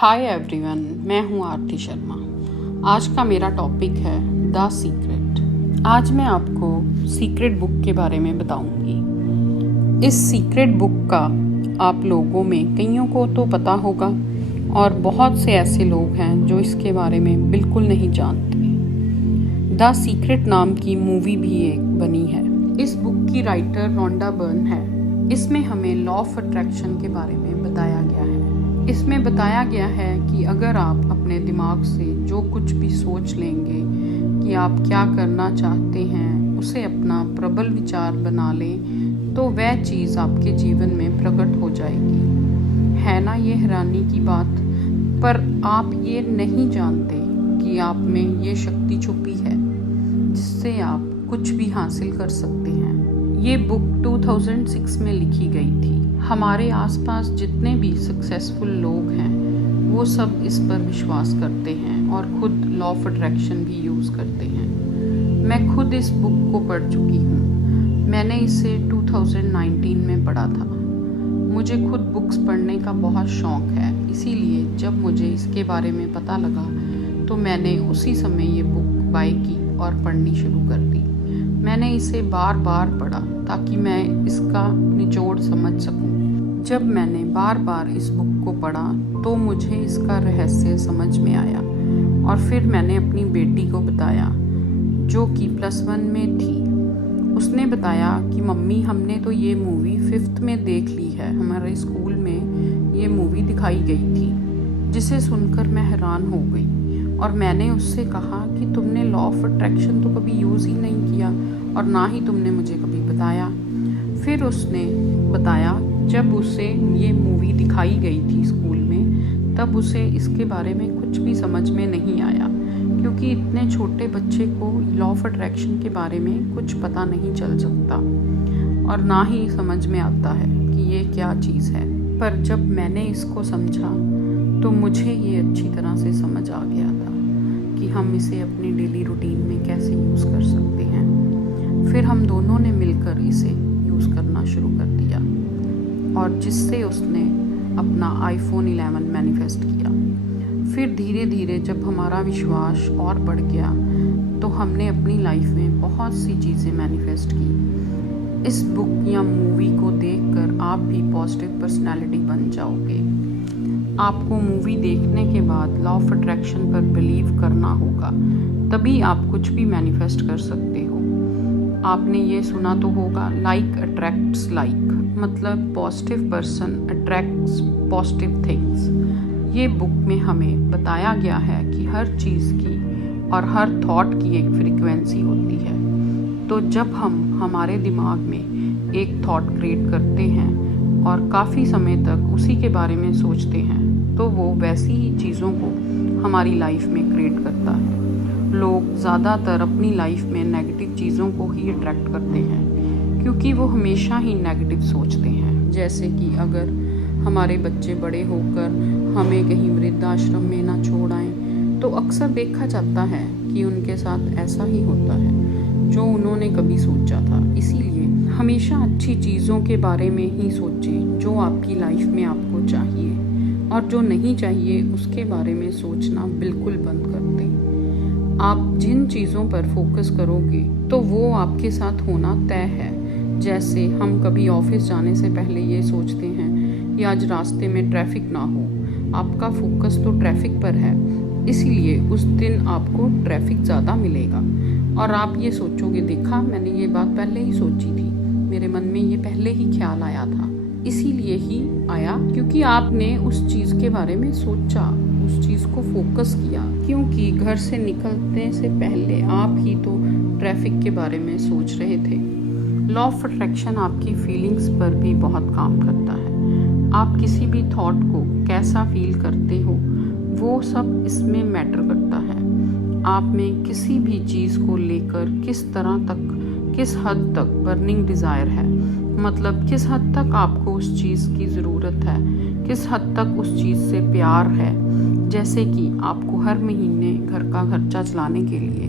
Hi everyone, मैं हूँ आरती शर्मा। आज का मेरा टॉपिक है द सीक्रेट। आज मैं आपको सीक्रेट बुक के बारे में बताऊंगी। इस सीक्रेट बुक का आप लोगों में कईयों को तो पता होगा और बहुत से ऐसे लोग हैं जो इसके बारे में बिल्कुल नहीं जानते। द सीक्रेट नाम की मूवी भी एक बनी है। इस बुक की राइटर रोंडा बर्न है। इसमें हमें लॉ ऑफ अट्रैक्शन के बारे में बताया गया है। इसमें बताया गया है कि अगर आप अपने दिमाग से जो कुछ भी सोच लेंगे कि आप क्या करना चाहते हैं, उसे अपना प्रबल विचार बना लें, तो वह चीज़ आपके जीवन में प्रकट हो जाएगी। है ना ये हैरानी की बात। पर आप ये नहीं जानते कि आप में ये शक्ति छुपी है जिससे आप कुछ भी हासिल कर सकते हैं। ये बुक 2006 में लिखी गई थी। हमारे आसपास जितने भी सक्सेसफुल लोग हैं वो सब इस पर विश्वास करते हैं और खुद लॉ ऑफ अट्रैक्शन भी यूज़ करते हैं। मैं खुद इस बुक को पढ़ चुकी हूँ। मैंने इसे 2019 में पढ़ा था। मुझे खुद बुक्स पढ़ने का बहुत शौक़ है, इसीलिए जब मुझे इसके बारे में पता लगा तो मैंने उसी समय ये बुक बाय की और पढ़नी शुरू कर दी। मैंने इसे बार बार पढ़ा ताकि मैं इसका निचोड़ समझ सकूं। जब मैंने बार बार इस बुक को पढ़ा तो मुझे इसका रहस्य समझ में आया और फिर मैंने अपनी बेटी को बताया जो कि +1 में थी। उसने बताया कि मम्मी, हमने तो ये मूवी 5th में देख ली है। हमारे स्कूल में ये मूवी दिखाई गई थी। जिसे सुनकर मैं हैरान हो गई और मैंने उससे कहा कि तुमने लॉ ऑफ अट्रैक्शन तो कभी यूज़ ही नहीं किया और ना ही तुमने मुझे कभी बताया। फिर उसने बताया जब उसे ये मूवी दिखाई गई थी स्कूल में, तब उसे इसके बारे में कुछ भी समझ में नहीं आया, क्योंकि इतने छोटे बच्चे को लॉ ऑफ अट्रैक्शन के बारे में कुछ पता नहीं चल सकता और ना ही समझ में आता है कि ये क्या चीज़ है। पर जब मैंने इसको समझा तो मुझे ये अच्छी तरह से समझ आ गया था कि हम इसे अपनी डेली रूटीन में कैसे यूज़ कर सकते हैं। फिर हम दोनों ने मिलकर इसे यूज़ करना शुरू कर दिया और जिससे उसने अपना iPhone 11 मैनिफेस्ट किया। फिर धीरे धीरे जब हमारा विश्वास और बढ़ गया तो हमने अपनी लाइफ में बहुत सी चीज़ें मैनिफेस्ट की। इस बुक या मूवी को देखकर आप भी पॉजिटिव पर्सनैलिटी बन जाओगे। आपको मूवी देखने के बाद लॉ ऑफ अट्रैक्शन पर बिलीव करना होगा, तभी आप कुछ भी मैनिफेस्ट कर सकते हो। आपने ये सुना तो होगा, लाइक अट्रैक्ट्स लाइक, मतलब positive person attracts positive things. ये बुक में हमें बताया गया है कि हर चीज़ की और हर थॉट की एक फ्रीक्वेंसी होती है। तो जब हम हमारे दिमाग में एक थॉट क्रिएट करते हैं और काफ़ी समय तक उसी के बारे में सोचते हैं तो वो वैसी ही चीज़ों को हमारी लाइफ में क्रिएट करता है। लोग ज़्यादातर अपनी लाइफ में नेगेटिव चीज़ों को ही अट्रैक्ट करते हैं क्योंकि वो हमेशा ही नेगेटिव सोचते हैं। जैसे कि अगर हमारे बच्चे बड़े होकर हमें कहीं वृद्धाश्रम में ना छोड़ आएं, तो अक्सर देखा जाता है कि उनके साथ ऐसा ही होता है जो उन्होंने कभी सोचा था। इसीलिए हमेशा अच्छी चीज़ों के बारे में ही सोचें जो आपकी लाइफ में आपको चाहिए, और जो नहीं चाहिए उसके बारे में सोचना बिल्कुल बंद कर दें। आप जिन चीज़ों पर फोकस करोगे तो वो आपके साथ होना तय है। जैसे हम कभी ऑफिस जाने से पहले ये सोचते हैं कि आज रास्ते में ट्रैफिक ना हो। आपका फोकस तो ट्रैफिक पर है, इसीलिए उस दिन आपको ट्रैफिक ज़्यादा मिलेगा और आप ये सोचोगे, देखा मैंने ये बात पहले ही सोची थी, मेरे मन में ये पहले ही ख्याल आया था। इसीलिए ही आया क्योंकि आपने उस चीज़ के बारे में सोचा, उस चीज़ को फोकस किया। क्योंकि घर से निकलने से पहले आप ही तो ट्रैफिक के बारे में सोच रहे थे। लॉ ऑफ अट्रैक्शन आपकी फीलिंग्स पर भी बहुत काम करता है। आप किसी भी थॉट को कैसा फील करते हो वो सब इसमें मैटर करता है। आप में किसी भी चीज़ को लेकर किस तरह तक, किस हद तक बर्निंग डिज़ायर है, मतलब किस हद तक आपको उस चीज़ की ज़रूरत है, किस हद तक उस चीज़ से प्यार है। जैसे कि आपको हर महीने घर का खर्चा चलाने के लिए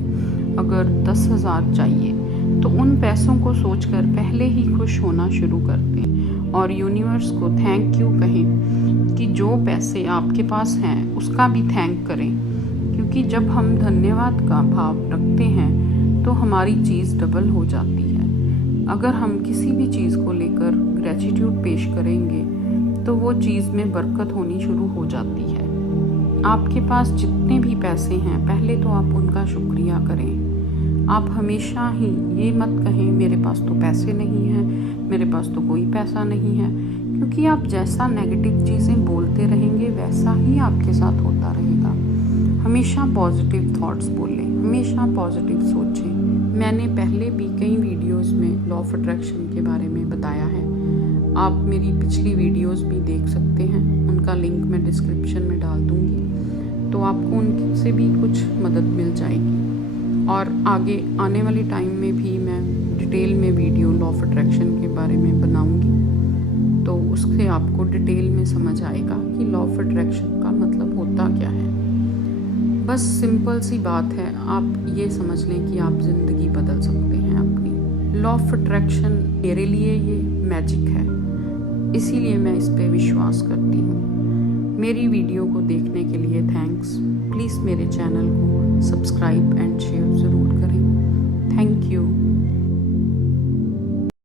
अगर 10,000 चाहिए तो उन पैसों को सोचकर पहले ही खुश होना शुरू कर दें और यूनिवर्स को थैंक यू कहें कि जो पैसे आपके पास हैं उसका भी थैंक करें, क्योंकि जब हम धन्यवाद का भाव रखते हैं तो हमारी चीज़ डबल हो जाती है। अगर हम किसी भी चीज़ को लेकर ग्रेटिट्यूड पेश करेंगे तो वो चीज़ में बरकत होनी शुरू हो जाती है। आपके पास जितने भी पैसे हैं पहले तो आप उनका शुक्रिया करें। आप हमेशा ही ये मत कहें मेरे पास तो पैसे नहीं हैं, मेरे पास तो कोई पैसा नहीं है, क्योंकि आप जैसा नेगेटिव चीज़ें बोलते रहेंगे वैसा ही आपके साथ होता रहेगा। हमेशा पॉजिटिव थॉट्स बोलें, हमेशा पॉजिटिव सोचें। मैंने पहले भी कई वीडियोस में लॉ ऑफ अट्रैक्शन के बारे में बताया है, आप मेरी पिछली वीडियोस भी देख सकते हैं, उनका लिंक मैं डिस्क्रिप्शन में डाल दूँगी, तो आपको उनसे भी कुछ मदद मिल जाएगी। और आगे आने वाले टाइम में भी मैं डिटेल में वीडियो लॉ ऑफ अट्रैक्शन के बारे में बनाऊँगी, तो उससे आपको डिटेल में समझ आएगा कि लॉ ऑफ अट्रैक्शन का मतलब होता क्या है। बस सिंपल सी बात है, आप ये समझ लें कि आप ज़िंदगी बदल सकते हैं अपनी। लॉ ऑफ अट्रैक्शन मेरे लिए ये मैजिक है, इसीलिए मैं इस पे विश्वास करती हूँ। मेरी वीडियो को देखने के लिए थैंक्स। प्लीज़ मेरे चैनल को सब्सक्राइब एंड शेयर ज़रूर करें। Thank you.